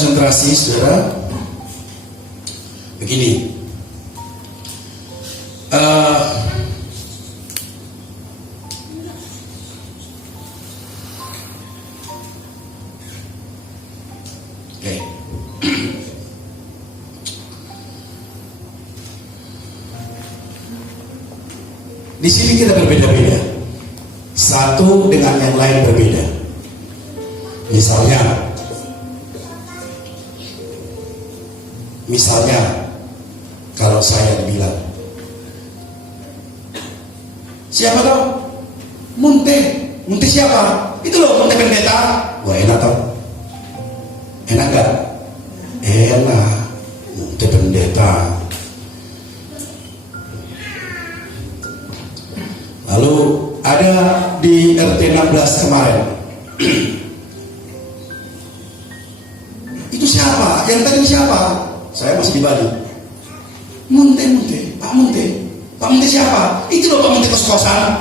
konsentrasi, saudara. Begini, oke. Di sini kita berbeda-beda, satu dengan yang lain berbeda. Misalnya, kalau saya dibilang, siapa tau? Munte siapa? Itu loh Munte pendeta. Wah, enak tau? Enak gak? Enak, Munte pendeta. Lalu ada di RT 16 kemarin. Itu siapa? Yang tadi siapa? Saya masih di Bali. Munte, Pak Munte siapa? Itu loh Pak Munte kos-kosan.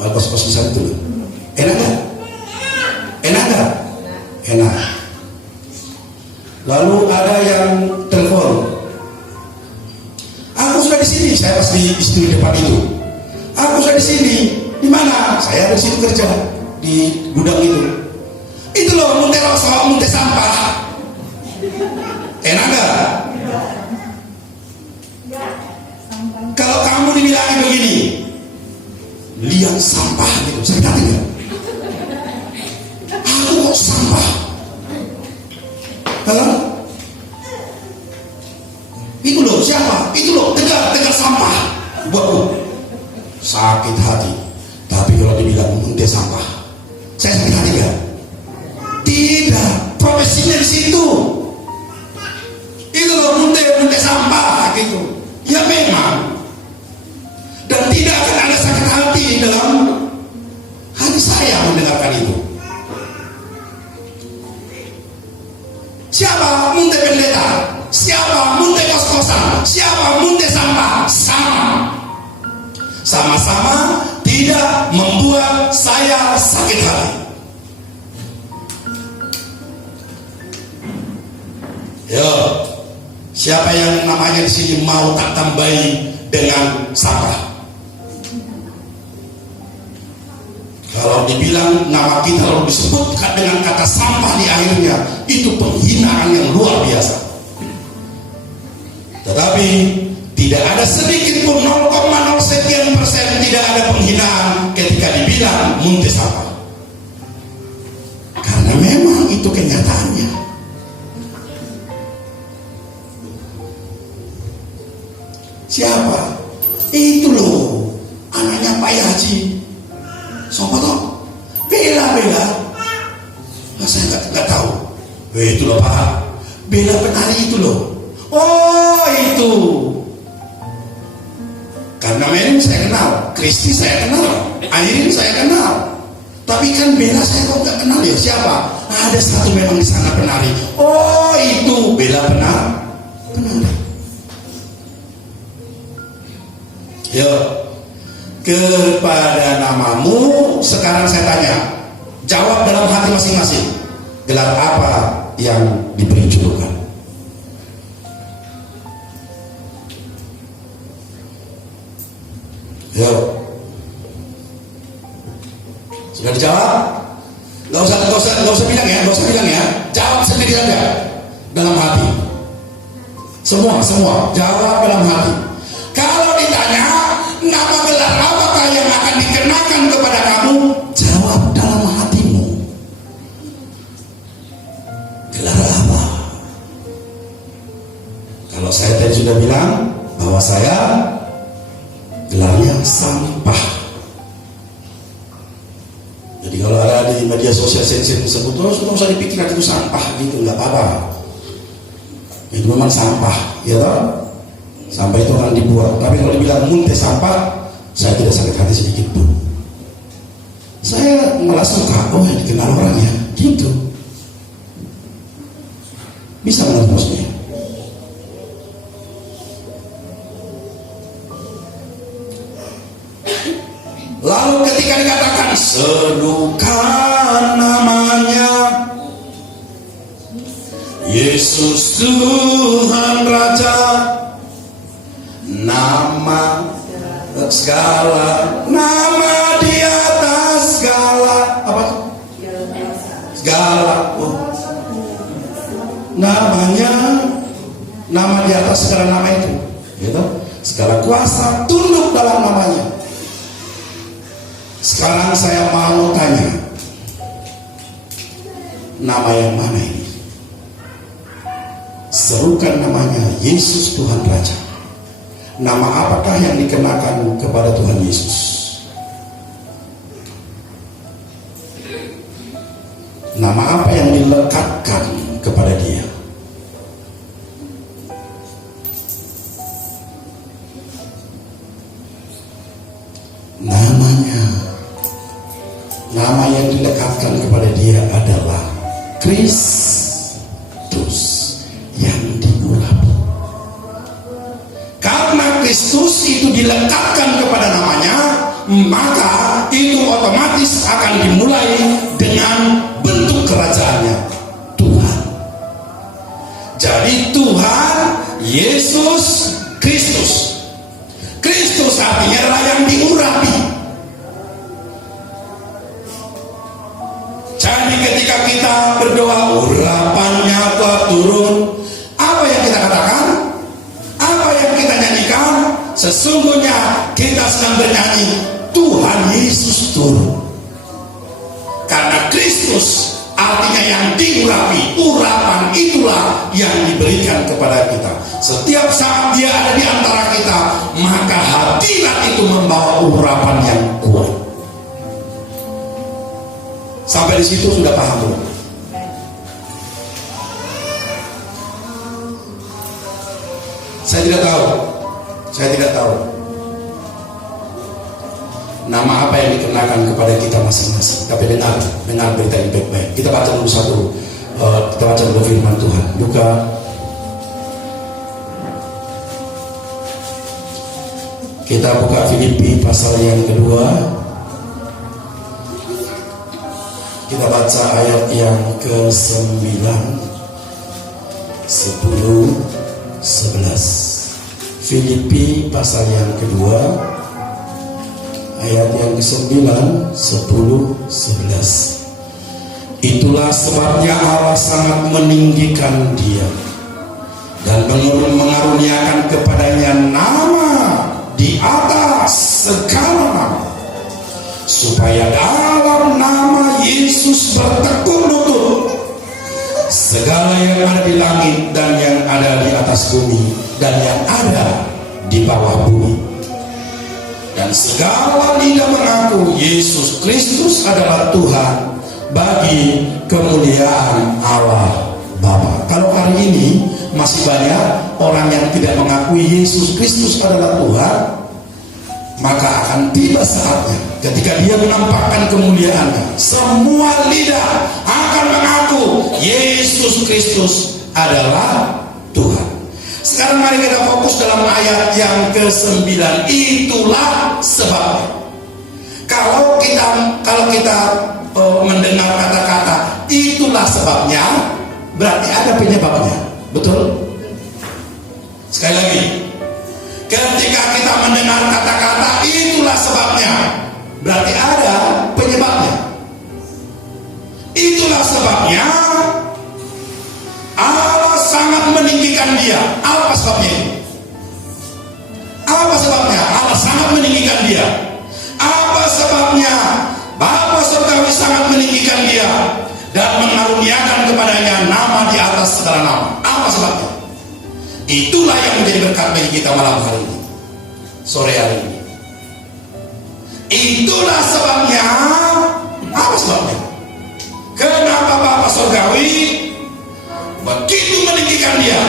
Oh, kos-kos di sana itu loh. Enak gak? Enak. Lalu ada yang telepon. Aku sudah di sini. Saya pas di studio depan itu. Aku sudah di sini. Di mana? Saya di situ kerja di gudang itu. Itu loh Munte rosok, Munte sampah. Enak gak? Kalau kamu dibilangin begini, liang sampah gitu, sakit hati gak? Aku kok sampah? Hah? Itu loh siapa? Itu loh tegar sampah. Buatku sakit hati. Tapi kalau dibilang Munte sampah, saya sakit hati gak? Tidak, profesinya di situ. Itu loh Munte sampah gitu. Ya memang. Dan tidak akan ada sakit hati dalam hati saya mendengarkan itu. Siapa Munte pendeta? Siapa Munte kos-kosan? Siapa Munte sampah? Sama-sama tidak membuat saya sakit hati. Yo, siapa yang namanya di sini mau tak tambahi dengan sampah? Kalau dibilang nama kita lalu disebutkan dengan kata sampah di akhirnya, itu penghinaan yang luar biasa. Tetapi tidak ada sedikit pun 0,0 sekian persen tidak ada penghinaan ketika dibilang Munte sampah. Karena memang itu kenyataannya. Siapa? Itu loh anaknya Pak Yaji. Siapa toh? Bela. Nah, saya nggak tahu. Itu loh Pak. Bela penari itu loh. Oh itu. Karena memang saya kenal, Kristi saya kenal, Airin saya kenal. Tapi kan Bela saya kok nggak kenal ya siapa? Ada satu memang di sana penari. Oh itu Bela penari. Yo, kepada namamu sekarang saya tanya, jawab dalam hati masing-masing. Gelar apa yang diberi julukan? Yo, sudah dijawab? Gak usah bilang ya, jawab sendiri saja dalam hati. Semua jawab dalam hati. Kalau ditanya nama gelar apakah yang akan dikenakan kepada kamu, jawab dalam hatimu. Gelar apa? Kalau saya tadi sudah bilang bahwa saya gelarnya sampah. Jadi kalau ada di media sosial sensitif tersebut, terus nggak usah dipikirkan itu sampah gitu, nggak apa-apa. Itu memang sampah, ya toh? Sampah itu akan dibuat. Tapi kalau dibilang Munte sampah, saya tidak sakit hati sedikit pun. Saya malah suka, oh ya dikenal orangnya, gitu. Bisa menerusnya. Lalu ketika dikatakan sedukan namanya, Yesus Tuhan Raja, nama segala, nama di atas segala, apa? Segala, namanya, nama di atas segala nama itu, gitu. Segala kuasa tunduk dalam namanya. Sekarang saya mau tanya, nama yang mana ini? Serukan namanya Yesus Tuhan Raja. Nama apakah yang dikenakan kepada Tuhan Yesus? Nama apa yang dilekatkan kepada Dia? Namanya, nama yang dilekatkan kepada Dia adalah Kristus yang diurapi. Karena Kristus itu dilekatkan kepada namanya, maka itu otomatis akan dimulai dengan bentuk kerajaannya, Tuhan. Jadi Tuhan Yesus Kristus. Kristus artinya adalah yang diurapi. Jadi ketika kita berdoa, urapannya Tuhan turun, apa yang kita katakan? Apa yang kita nyanyikan? Sesungguhnya kita sedang bernyanyi, Tuhan Yesus turun. Karena Kristus artinya yang diurapi, urapan itulah yang diberikan kepada kita. Setiap saat Dia ada di antara kita, maka hadirat itu membawa urapan yang kuat. Sampai di situ sudah paham belum? Saya tidak tahu nama apa yang dikenakan kepada kita masing-masing. Tapi dengar berita yang baik-baik. Kita baca dulu kita baca dulu firman Tuhan. Kita buka Filipi pasal yang kedua. Kita baca ayat yang ke-9, 10, 11. Filipi pasal yang kedua, ayat yang ke-9, 10, 11. Itulah sebabnya Allah sangat meninggikan Dia dan mengaruniakan kepadanya nama di atas segala nama, supaya dalam nama Yesus bertekuk lutut segala yang ada di langit dan yang ada di atas bumi dan yang ada di bawah bumi, dan segala lidah mengaku Yesus Kristus adalah Tuhan, bagi kemuliaan Allah Bapa. Kalau hari ini masih banyak orang yang tidak mengakui Yesus Kristus adalah Tuhan, maka akan tiba saatnya ketika Dia menampakkan kemuliaannya, semua lidah akan mengaku Yesus Kristus adalah Tuhan. Sekarang mari kita fokus dalam ayat yang ke-9. Itulah sebabnya. Kalau kita mendengar kata-kata itulah sebabnya, berarti ada penyebabnya. Betul? Sekali lagi, ketika kita mendengar kata-kata itulah sebabnya, berarti ada penyebabnya. Itulah sebabnya Allah sangat meninggikan Dia. Apa sebabnya? Apa sebabnya Allah sangat meninggikan Dia? Apa sebabnya Bapa Surgawi sangat meninggikan Dia dan mengaruniakan kepadanya nama di atas segala nama? Apa sebabnya? Itulah yang menjadi berkat bagi kita malam hari ini, sore hari ini. Itulah sebabnya. Apa sebabnya? Kenapa Bapa Surgawi begitu meninggikan Dia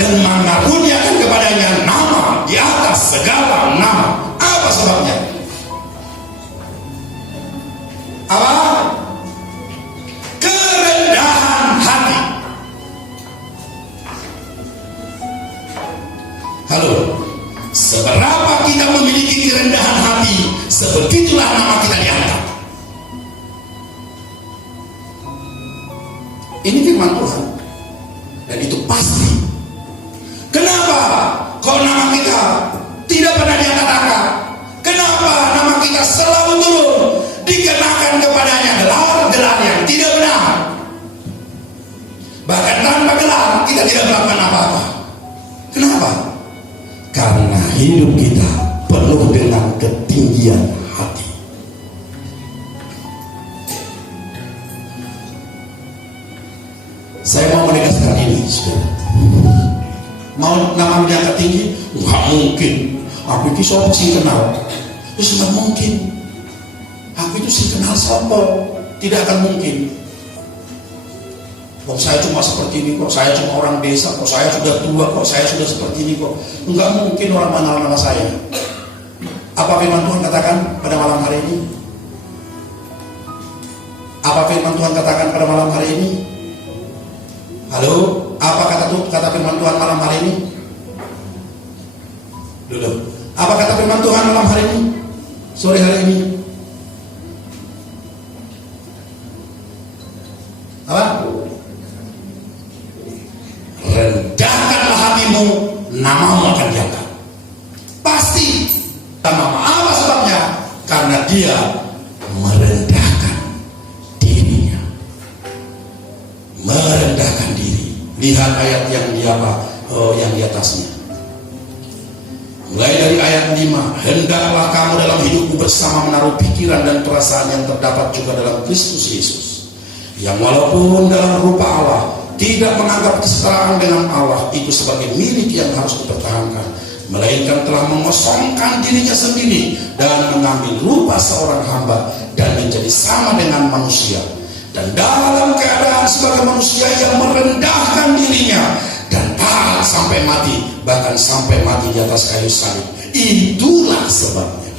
dan mengaruniakan kepadanya nama di atas segala nama? Apa sebabnya? Apa? Kerendahan hati. Halo, seberapa kita memiliki kerendahan hati, sebegitulah nama kita diangkat. Ini firman Tuhan, dan itu hidup kita penuh dengan ketinggian hati. Saya mau menegaskan ini, saudara. Mau nama diangkat tinggi? Nggak mungkin. Aku itu sopo sih kenal. Itu nggak mungkin. Aku itu sih kenal sopo. Tidak akan mungkin. Kok saya cuma seperti ini, kok saya cuma orang desa, kok saya sudah tua, kok saya sudah seperti ini, kok nggak mungkin orang mengenal nama saya. Apa firman Tuhan katakan pada malam hari ini? Apa firman Tuhan katakan pada malam hari ini? Halo, apa kata firman Tuhan malam hari ini? Dulu, apa kata firman Tuhan malam hari ini? Sore hari ini? Apa? Rendahkanlah hatimu, namamu akan diangkat. Pasti. Nama apa sebabnya? Karena dia merendahkan dirinya. Merendahkan diri. Lihat ayat yang di yang di atasnya. Mulai dari ayat 5. Hendaklah kamu dalam hidupmu bersama menaruh pikiran dan perasaan yang terdapat juga dalam Kristus Yesus, yang walaupun dalam rupa Allah tidak menganggap kesetaraan dengan Allah itu sebagai milik yang harus dipertahankan, melainkan telah mengosongkan dirinya sendiri dan mengambil rupa seorang hamba dan menjadi sama dengan manusia, dan dalam keadaan sebagai manusia yang merendahkan dirinya dan taat sampai mati, bahkan sampai mati di atas kayu salib. Itulah sebabnya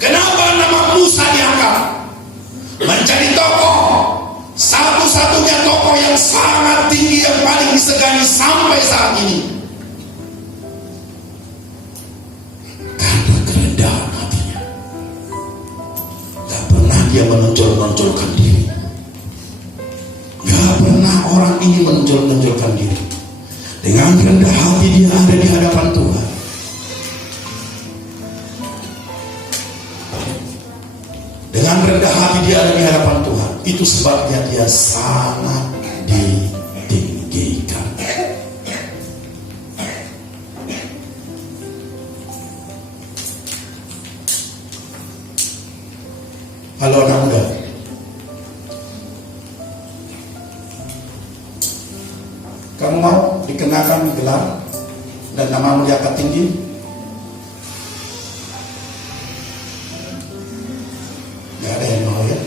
kenapa nama Musa diangkat menjadi tokoh, satu-satunya tokoh yang sangat tinggi, yang paling disegani sampai saat ini. Karena kerendahan hatinya. Gak pernah dia menonjol-nonjolkan diri. Gak pernah orang ini menonjol-nonjolkan diri. Dengan rendah hati dia ada di hadapan Tuhan. Dengan rendah hati dia ada di hadapan Tuhan. Itu sebabnya dia sangat ditinggikan. Halo anak muda, kamu mau dikenakan gelar dan namamu diangkat tinggi? Gak ada yang mau, ya?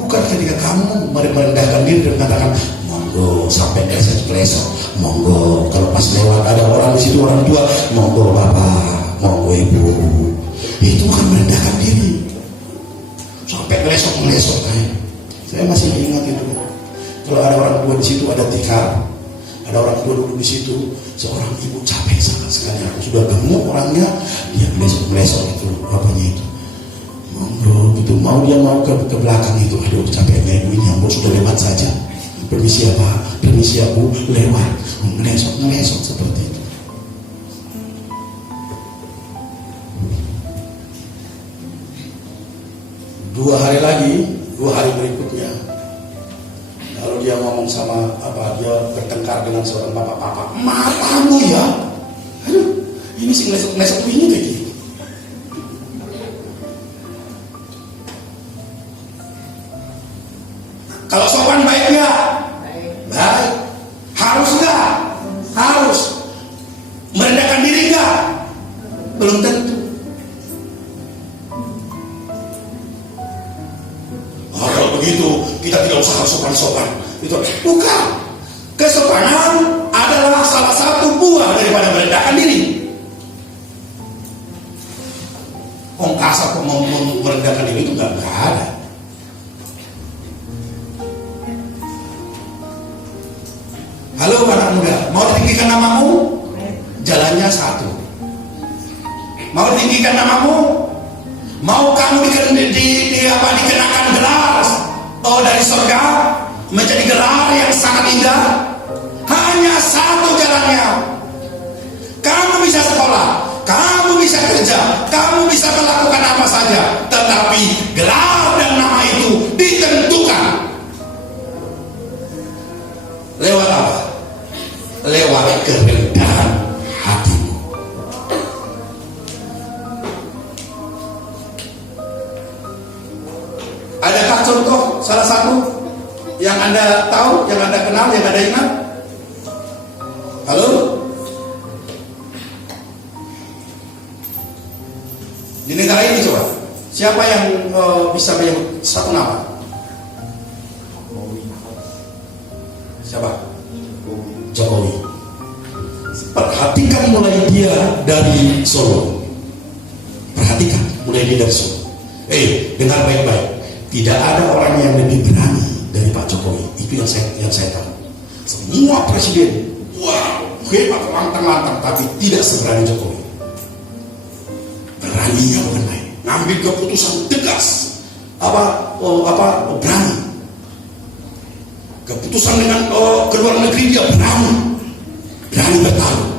Bukan ketika kamu merendahkan diri dan mengatakan monggo sampai klesok, monggo kalau pas lewat ada orang di situ, orang tua, monggo bapak, monggo ibu. Itu bukan merendahkan diri. Sampai klesok kayak. Saya masih ingat itu. Kalau ada orang tua di situ, ada tikar, ada orang tua dulu di situ, seorang ibu capek sangat sekali. Aku sudah gemuk orangnya, dia melesok itu bapaknya itu. Monggo gitu, dia mau ke belakang itu, aduh capeknya ibu ini, ambo sudah lewat saja. Permisi ya Pak, permisi ya Bu, lewat. Melesok seperti itu. Dua hari berikutnya, lalu dia ngomong sama dia bertengkar dengan seorang bapak-bapak. Matamu ya, aduh, ini sih ngesek ini kayak gitu. Kalau sopan baik nggak? Baik. Harus nggak? Harus. Merendahkan diri nggak? Belum tentu. Kalau begitu kita tidak usah sopan-sopan. Itu bukan. Kesopanan adalah salah satu buah daripada merendahkan diri. Orang kasar mau merendahkan diri itu nggak ada. Halo anak muda, mau tinggikan namamu? Jalannya satu. Mau tinggikan namamu? Mau kamu dikenakan gelar dari surga menjadi gelar yang sangat indah? Hanya satu jalannya. Kamu bisa sekolah, kamu bisa kerja, kamu bisa melakukan apa saja, tetapi gelar dan nama itu ditentukan lewat apa? apa? Lewat kerendahan hatimu. Adakah contoh salah satu yang Anda tahu, yang Anda kenal, yang Anda ingat? Halo? Di negara ini coba, siapa yang bisa menyebut satu nama? Siapa? Jokowi. Perhatikan mulai dia dari Solo. Perhatikan mulai dia dari Solo. Dengar baik-baik. Tidak ada orang yang lebih berani dari Pak Jokowi. Itu yang saya tahu. Semua presiden, wow, hebat, lantang-lantang, tapi tidak seberani Jokowi. Beraninya bukan main. Ngambil keputusan tegas. Berani. Keputusan dengan ke luar negeri dia berani bertarung.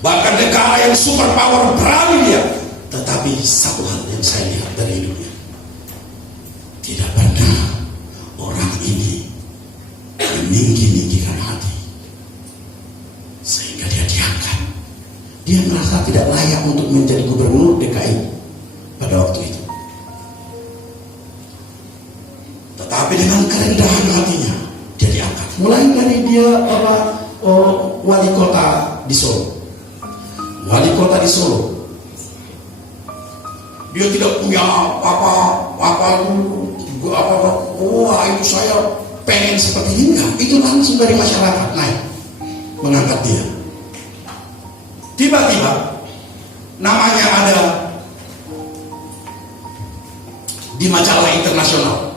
Bahkan negara yang super power berani dia. Tetapi satu hal yang saya lihat dari hidupnya, tidak pernah orang ini meninggi-ninggikan hati sehingga dia diangkat. Dia merasa tidak layak untuk menjadi gubernur DKI pada waktu itu. Tetapi dengan kerendahan hatinya dia diangkat. Mulai dari dia wali kota di Solo. Wali kota di Solo. Dia tidak punya wah itu saya pengen seperti ini, enggak. Itu langsung dari masyarakat naik mengangkat dia. Tiba-tiba namanya ada di majalah internasional.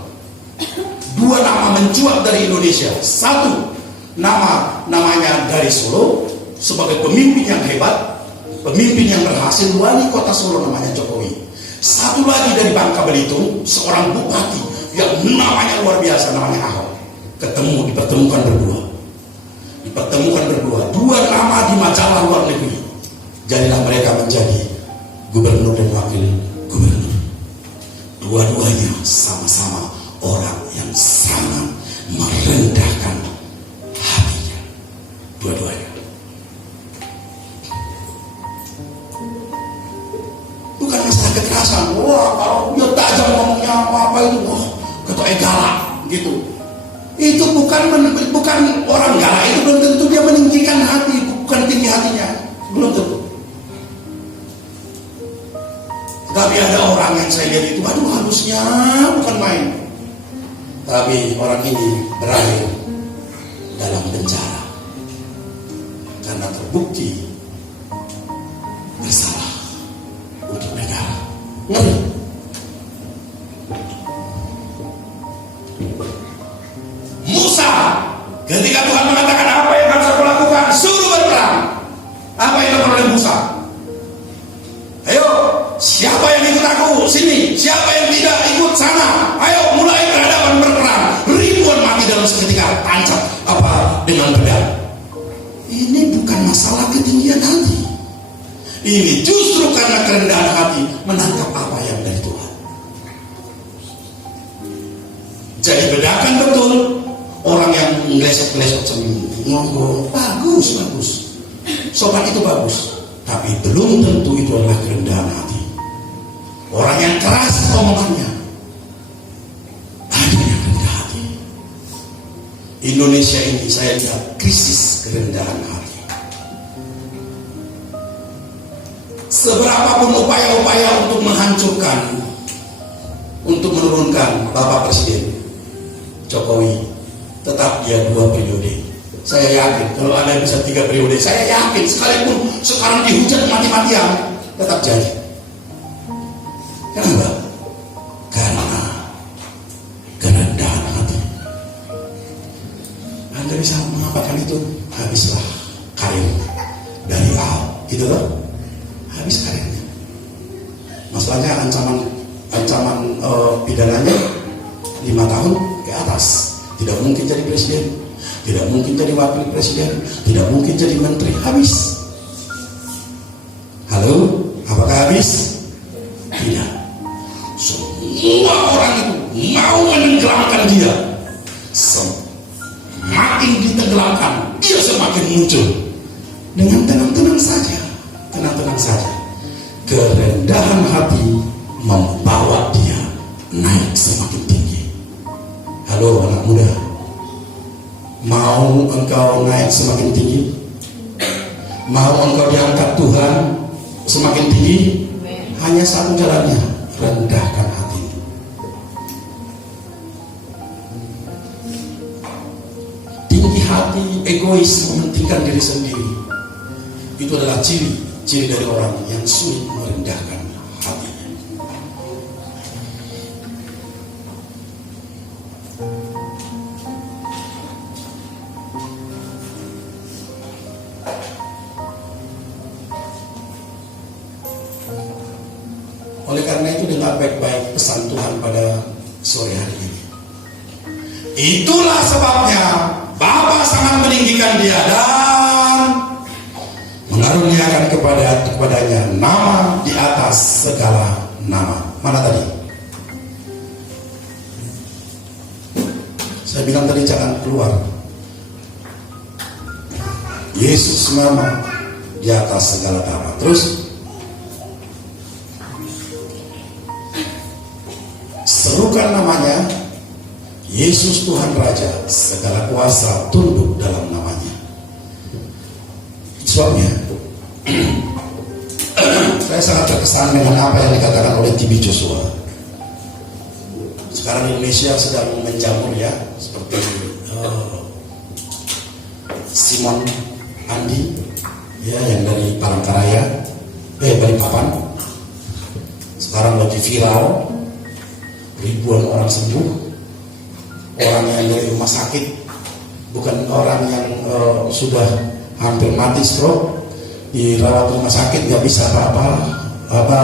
Dua nama mencuat dari Indonesia. Satu namanya dari Solo sebagai pemimpin yang hebat, pemimpin yang berhasil, wali kota Solo namanya Jokowi. Satu lagi dari Bangka Belitung, seorang bupati yang namanya luar biasa, namanya Ahok. Dipertemukan berdua. Dua nama di majalah luar negeri. Jadilah mereka menjadi gubernur dan wakil gubernur. Dua-duanya sama-sama orang yang sangat merendahkan hatinya. Dua-duanya. Bukan masalah kekerasan. Wah, kalau dia tajam ngomongnya apa itu, wah, ketua galak gitu. Itu bukan orang galak, itu belum tentu dia meninggikan hati, bukan tinggi hatinya, belum tentu. Tapi ada orang yang saya lihat itu, aduh halusnya bukan main. Tapi orang ini berakhir dalam penjara karena terbukti bersalah untuk negara. Ngeri. Musa, ketika Tuhan mengatakan apa yang harus aku lakukan, suruh berperang. Apa yang dilakukan oleh Musa? Ayo, siapa yang ikut aku sini? Siapa yang tidak ikut sana? Ayo mulai berhadapan berperang. Ribuan mati dalam seketika, tancap dengan pedang. Ini bukan masalah ketinggian hati. Ini justru karena kerendahan hati menangkap apa yang dari Tuhan. Jadi bedakan betul orang yang ngelesok-ngelesok ngomong bagus. Sopan itu bagus. Tapi belum tentu itu adalah kerendahan hati. Orang yang keras omongannya, ada yang rendah hati. Indonesia ini saya lihat krisis kerendahan hati. Seberapapun upaya-upaya untuk menghancurkan, untuk menurunkan Bapak Presiden Jokowi, tetap dia 2 periode. Saya yakin kalau ada bisa 3 periode, saya yakin sekalipun sekarang dihujat mati-matian, tetap jadi. Kenapa? Karena kerendahan hati. Anda bisa mengapakan itu, habislah karir dari Ahok, gitu loh. Habis karirnya. Masalahnya ancaman pidananya 5 tahun ke atas. Tidak mungkin jadi presiden, tidak mungkin jadi wakil presiden, tidak mungkin jadi menteri. Habis. Halo, apakah habis? Tidak. Semua orang itu mau menenggelamkan dia. Semakin ditenggelamkan, dia semakin muncul. Dengan tenang-tenang saja, tenang-tenang saja. Kerendahan hati membawa dia naik semakin tinggi. Halo anak muda, mau engkau naik semakin tinggi? Mau engkau diangkat Tuhan semakin tinggi? Hanya satu jalannya, rendahkan hati. Tinggi hati, egois, mementingkan diri sendiri, itu adalah ciri dari orang yang sulit merendahkan hatinya. Oleh karena itu, dengar baik-baik pesan Tuhan pada sore hari ini. Itulah sebabnya Bapa sangat meninggikan dia dan mengaruniakan kepadanya nama di atas segala nama. Mana tadi? Saya bilang tadi jangan keluar. Yesus nama di atas segala nama. Terus serukan namanya, Yesus Tuhan Raja, segala kuasa tunduk dalam namanya. Sebabnya saya sangat terkesan dengan apa yang dikatakan oleh TB Joshua. Sekarang Indonesia sedang menjamur ya, seperti Simon Andi ya, yang dari Palangkaraya, Balikpapan. Sekarang lagi viral, ribuan orang sembuh, orang yang dari rumah sakit, bukan orang yang sudah hampir mati stroke, dirawat rumah sakit nggak bisa apa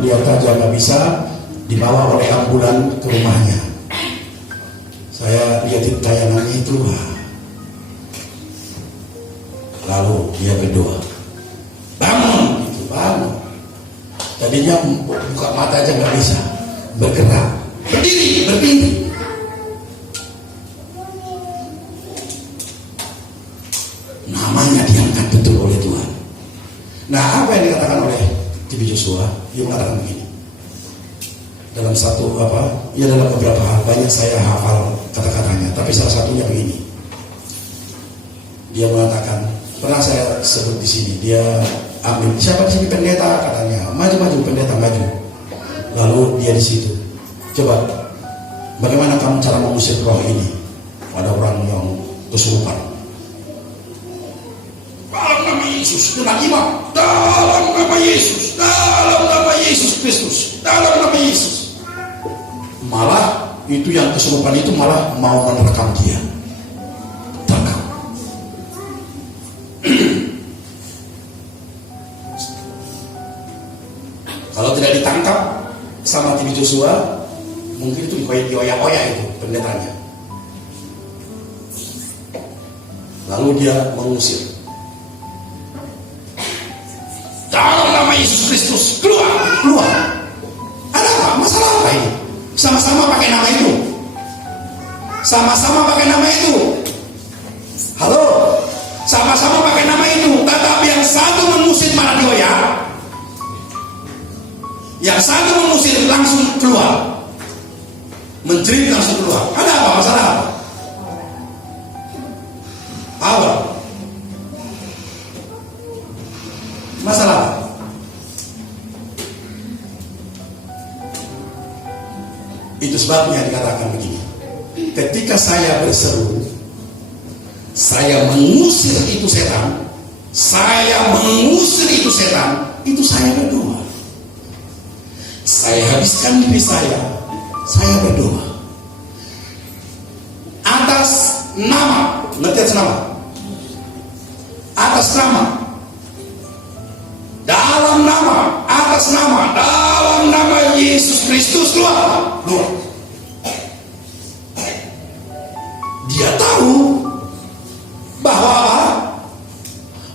lihat aja nggak bisa, dibawa oleh ambulan ke rumahnya. Saya lihatin tayangannya itu, lalu dia berdoa, bangun, gitu, bangun. Tadinya buka mata aja nggak bisa, bergerak, berdiri. Namanya diangkat betul oleh Tuhan. Nah, apa yang dikatakan oleh TB Joshua? Dia mengatakan begini. Dalam dalam beberapa hal, banyak saya hafal kata-katanya, tapi salah satunya begini. Dia mengatakan, pernah saya sebut di sini, dia ambil siapa di sini pendeta, katanya, maju pendeta maju. Lalu dia di situ, coba, bagaimana kamu cara mengusir roh ini pada orang yang kesurupan? Dalam nama Yesus, dengan iman, dalam nama Yesus, dalam nama Yesus Kristus, dalam nama Yesus. Malah itu yang kesurupan itu malah mau menerkam dia. Terkam. Kalau tidak ditangkap sama TB Joshua, mungkin itu dioyak-oyak itu pendetanya. Lalu dia mengusir. Dalam nama Yesus Kristus, keluar. Ada apa? Masalah apa ini? Sama-sama pakai nama itu. Halo? Sama-sama pakai nama itu. Tetapi yang satu mengusir malah dioyak. Yang satu mengusir langsung keluar. Menjerit langsung keluar. Ada apa? Masalah apa? Apa? Masalah apa? Itu sebabnya dikatakan begini. Ketika saya berseru, saya mengusir itu setan, itu saya berdoa. Saya habiskan diri saya berdoa. Atas nama, ngerti atas nama? Atas nama. Dalam nama, atas nama, dalam nama Yesus Kristus, keluar. Dia tahu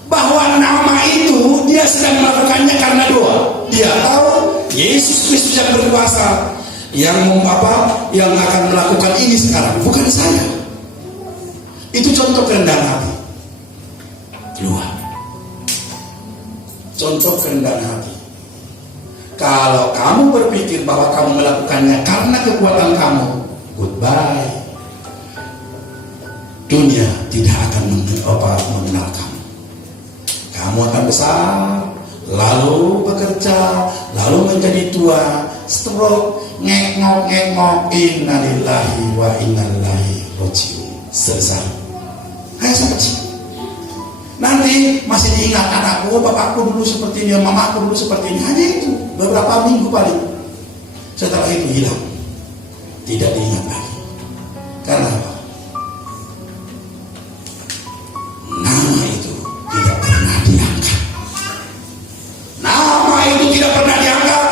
bahwa nama itu dia sedang melakukannya karena doa. Dia tahu Yesus Kristus yang berkuasa, yang akan melakukan ini sekarang, bukan saya. Itu contoh kerendahan hati. Dua. Contoh kerendahan hati. Kalau kamu berpikir bahwa kamu melakukannya karena kekuatan kamu, goodbye. Dunia tidak akan mengenal kamu. Kamu akan besar, lalu bekerja, lalu menjadi tua, stroke, ngengok, innalillahi wa inna ilaihi rajiun. Selesai. Hanya sampai situ. Nanti masih diingat anakku, bapakku dulu seperti ini, mamaku dulu seperti ini. Hanya itu, beberapa minggu paling. Setelah itu hilang, tidak diingat lagi. Karena apa? Nama itu tidak pernah diangkat. Nama itu tidak pernah diangkat.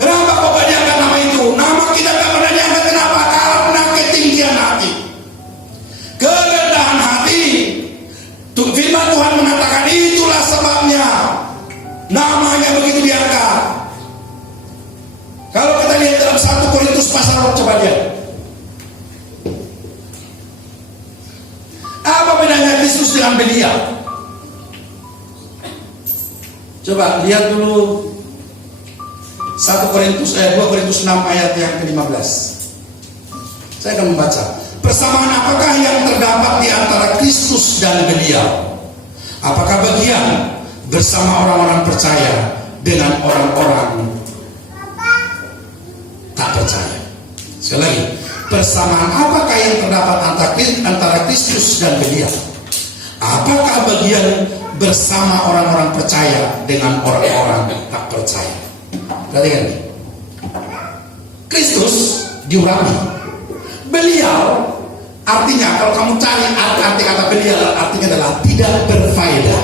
Kenapa kok gak diangkat nama itu? Nama kita gak pernah diangkat. Kenapa? Karena ketinggian hati, kerendahan hati. Firman Tuhan mengatakan itulah sebabnya namanya begitu diangkat. Kalau kita lihat dalam 1 Korintus pasal 6, coba lihat. Apa bedanya Kristus dengan Belial? Coba lihat dulu 2 Korintus 6 ayat yang ke-15. Saya akan membaca. Persamaan apakah yang terdapat di antara Kristus dan Belial? Apakah bagian bersama orang-orang percaya dengan orang-orang tak percaya? Sekali lagi, persamaan apakah yang terdapat antara Kristus dan Belial? Apakah bagian bersama orang-orang percaya dengan orang-orang tak percaya? Perhatikan, Kristus diurapi. Belial artinya, kalau kamu cari arti kata belial, artinya adalah tidak berfaedah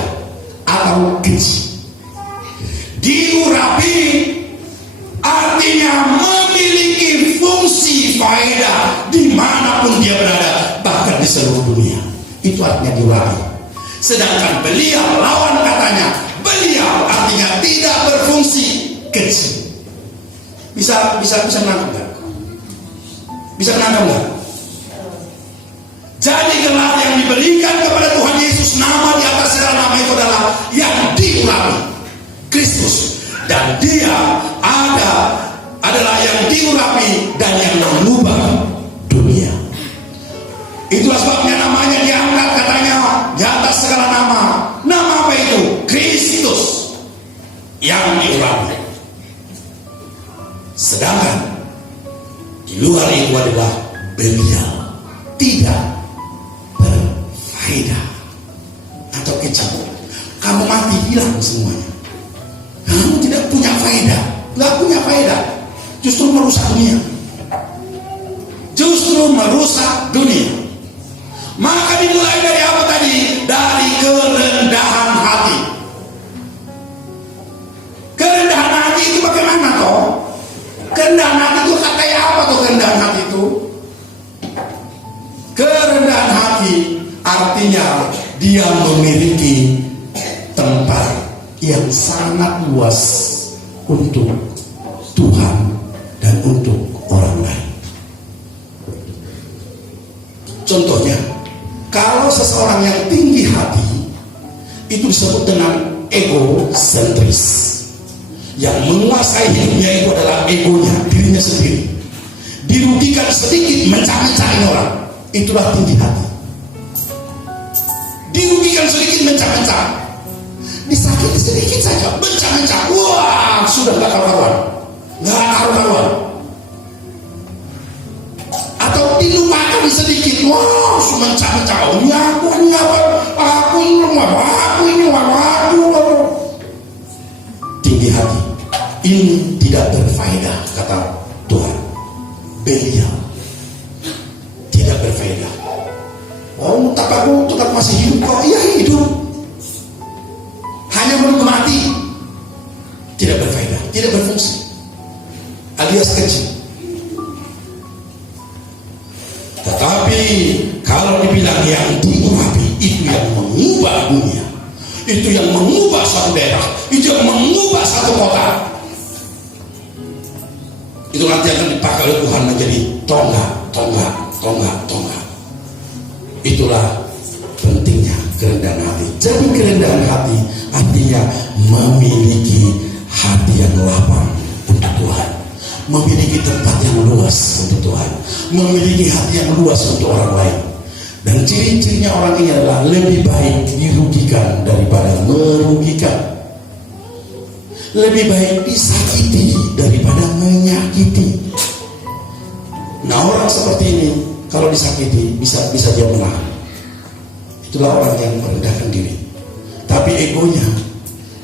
atau keji. Diurapi artinya memiliki fungsi faedah dimanapun dia berada, bahkan di seluruh dunia. Itu artinya diurapi. Sedangkan belial, lawan katanya, belial artinya tidak berfungsi, keji. Bisa menangkap nggak? Bisa menangkap nggak? Jadi gelar yang diberikan kepada Tuhan Yesus, nama di atas segala nama itu adalah yang diurapi, Kristus. Dan dia adalah yang diurapi dan yang mengubah dunia. Itulah sebabnya namanya diangkat, katanya di atas segala nama. Nama apa itu? Kristus yang diurapi. Sedangkan di luar itu adalah Belial, tidak berfaedah atau kecap. Kamu mati, hilang semuanya. Kamu tidak punya faedah, nggak punya faedah. Justru merusak dunia. Justru merusak dunia. Maka dimulai dari apa tadi? Dari kerendahan hati. Kerendahan hati itu bagaimana toh? Kerendahan hati itu katanya apa tuh kerendahan hati itu? Kerendahan hati artinya dia memiliki tempat yang sangat luas untuk Tuhan dan untuk orang lain. Contohnya, kalau seseorang yang tinggi hati itu disebut dengan egosentris. Yang menguasai hidupnya itu adalah egonya, dirinya sendiri. Dirugikan sedikit, mencah-mencahin orang. Itulah tinggi hati. Dirugikan sedikit, mencah-mencah. Disakiti sedikit saja, mencah-mencah. Wah, sudah gak karuan. Gak karuan. Atau dilupakan sedikit. Wah, mencah-mencah. Ini aku. Tinggi hati. Ini tidak berfaedah, kata Tuhan. Belial tidak berfaedah. Oh, tak aku tetap masih hidup kok. Iya, hidup. Hanya menunggu mati. Tidak berfaedah, tidak berfungsi, alias kecil. Tetapi kalau dibilang yang diurapi, itu yang mengubah dunia, itu yang mengubah satu daerah, itu yang mengubah satu kota. Itu nanti akan dipakai oleh Tuhan menjadi tonggak. Itulah pentingnya kerendahan hati. Jadi kerendahan hati artinya memiliki hati yang lapang untuk Tuhan, memiliki tempat yang luas untuk Tuhan, memiliki hati yang luas untuk orang lain. Dan ciri-cirinya orang ini adalah lebih baik dirugikan daripada merugikan, lebih baik disakiti daripada menyakiti. Nah, orang seperti ini kalau disakiti bisa dia menang. Itulah orang yang merendahkan diri. Tapi egonya,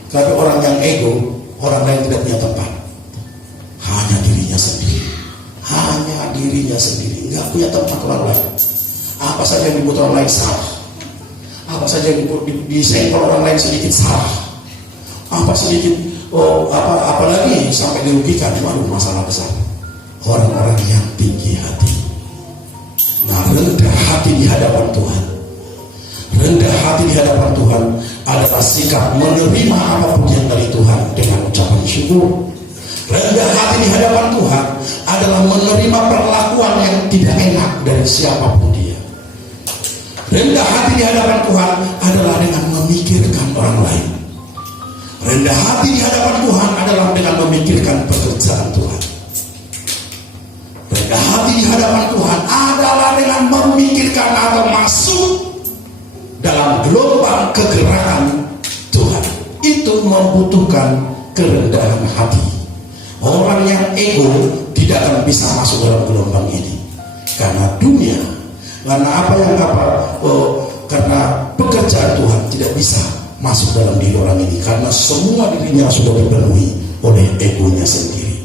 tapi orang yang ego, orang lain tidak punya tempat. Hanya dirinya sendiri, hanya dirinya sendiri, nggak punya tempat orang lain. Apa saja yang dibuat orang lain salah, apa saja yang disenggol orang lain sedikit salah, apa sedikit, apalagi sampai dirugikan, waduh masalah besar. Orang-orang yang tinggi hati, nah rendah hati di hadapan Tuhan. Rendah hati di hadapan Tuhan adalah sikap menerima apapun yang dari Tuhan dengan ucapan syukur. Rendah hati di hadapan Tuhan adalah menerima perlakuan yang tidak enak dari siapapun dia. Rendah hati di hadapan Tuhan adalah dengan memikirkan orang lain. Rendah hati di hadapan Tuhan adalah dengan memikirkan pekerjaan Tuhan. Rendah hati di hadapan Tuhan adalah dengan memikirkan atau masuk dalam gelombang kegerakan Tuhan. Itu membutuhkan kerendahan hati. Orang yang ego tidak akan bisa masuk dalam gelombang ini, karena dunia, karena pekerjaan Tuhan tidak bisa masuk dalam diri orang ini, karena semua dirinya sudah dipenuhi oleh egonya sendiri.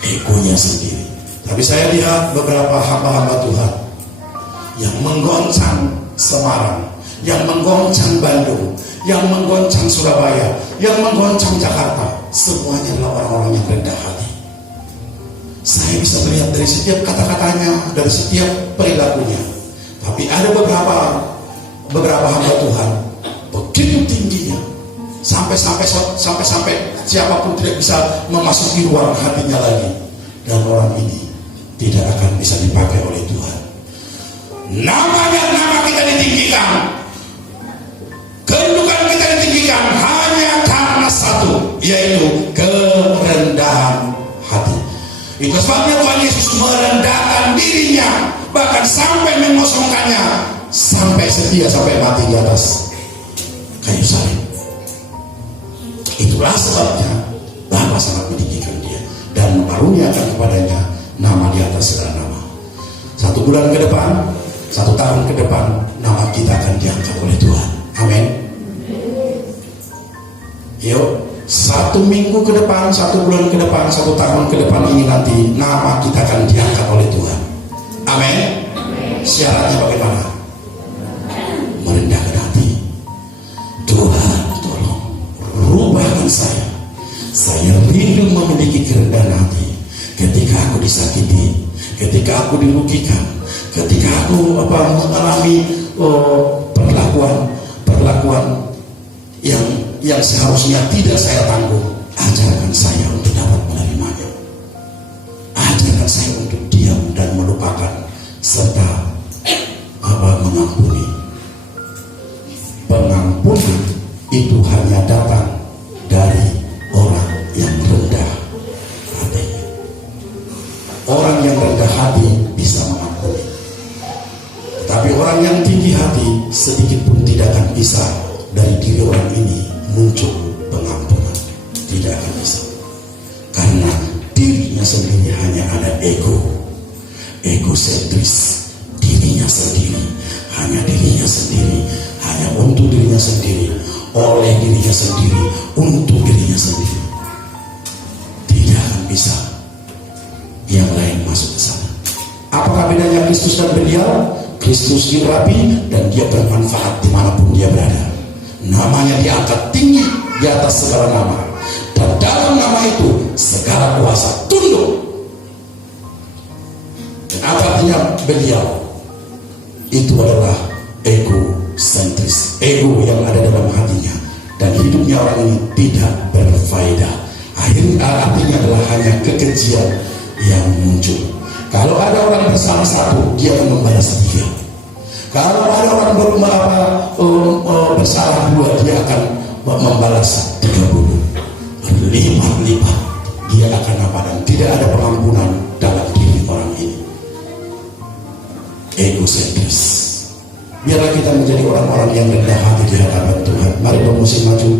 Egonya sendiri. Tapi saya lihat beberapa hamba-hamba Tuhan yang menggoncang Semarang, yang menggoncang Bandung, yang menggoncang Surabaya, yang menggoncang Jakarta, semuanya adalah orang-orang yang rendah hati. Saya bisa melihat dari setiap kata-katanya, dari setiap perilakunya. Tapi ada beberapa hamba Tuhan begitu tingginya, sampai siapapun tidak bisa memasuki ruang hatinya lagi, dan orang ini tidak akan bisa dipakai oleh Tuhan. Nama kita ditinggikan, kedudukan kita ditinggikan hanya karena satu, yaitu kerendahan hati. Itu sebabnya Tuhan Yesus merendahkan dirinya, bahkan sampai mengosongkannya, sampai setia, sampai mati di atas kayu salib. Itulah sebabnya Bapa sangat meninggikan dia dan mengaruniakan kepadanya nama di atas segala nama. 1 bulan ke depan, 1 tahun ke depan, nama kita akan diangkat oleh Tuhan. Amin. Yuk, 1 minggu ke depan, 1 bulan ke depan, 1 tahun ke depan ini nanti nama kita akan diangkat oleh Tuhan. Amin. Syaratnya bagaimana? Merendahkan hati. Tuhan, tolong rubahkan saya. Saya rindu memiliki kerendahan hati. Ketika aku disakiti, ketika aku dirugikan, ketika aku mengalami perlakuan yang seharusnya tidak saya tanggung, ajarkan saya untuk dapat menerimanya. Ajarkan saya untuk diam dan melupakan serta mengampuni. Pengampunan itu hanya datang dari orang yang rendah hati. Orang yang rendah hati bisa mengampuni. Tapi orang yang tinggi hati sedikit pun tidak akan bisa dari diri orang ini muncul pengampunan. Tidak akan bisa. Karena dirinya sendiri hanya ada egosentris. Dirinya sendiri, hanya dirinya sendiri, hanya untuk dirinya sendiri, oleh dirinya sendiri, untuk dirinya sendiri. Tidak akan bisa yang lain masuk ke sana. Apakah bedanya Kristus dan Belial? Kristus dirapi dan dia bermanfaat dimanapun dia berada. Namanya diangkat tinggi di atas segala nama, dan dalam nama itu segala kuasa tunduk. Dan apa artinya Belial? Itu adalah egosentris, ego yang ada dalam hatinya, dan hidupnya orang ini tidak berfaedah. Artinya adalah hanya kekejian yang muncul. Kalau ada orang bersama satu, dia akan membayar 3. Kalau ada orang bersalah dua, dia akan membalas 30 lipat-lipat. Dia akan apa? Dan tidak ada pengampunan dalam diri orang ini. Egosentris. Biarlah kita menjadi orang-orang yang rendah hati di hadapan Tuhan. Mari bermusim maju.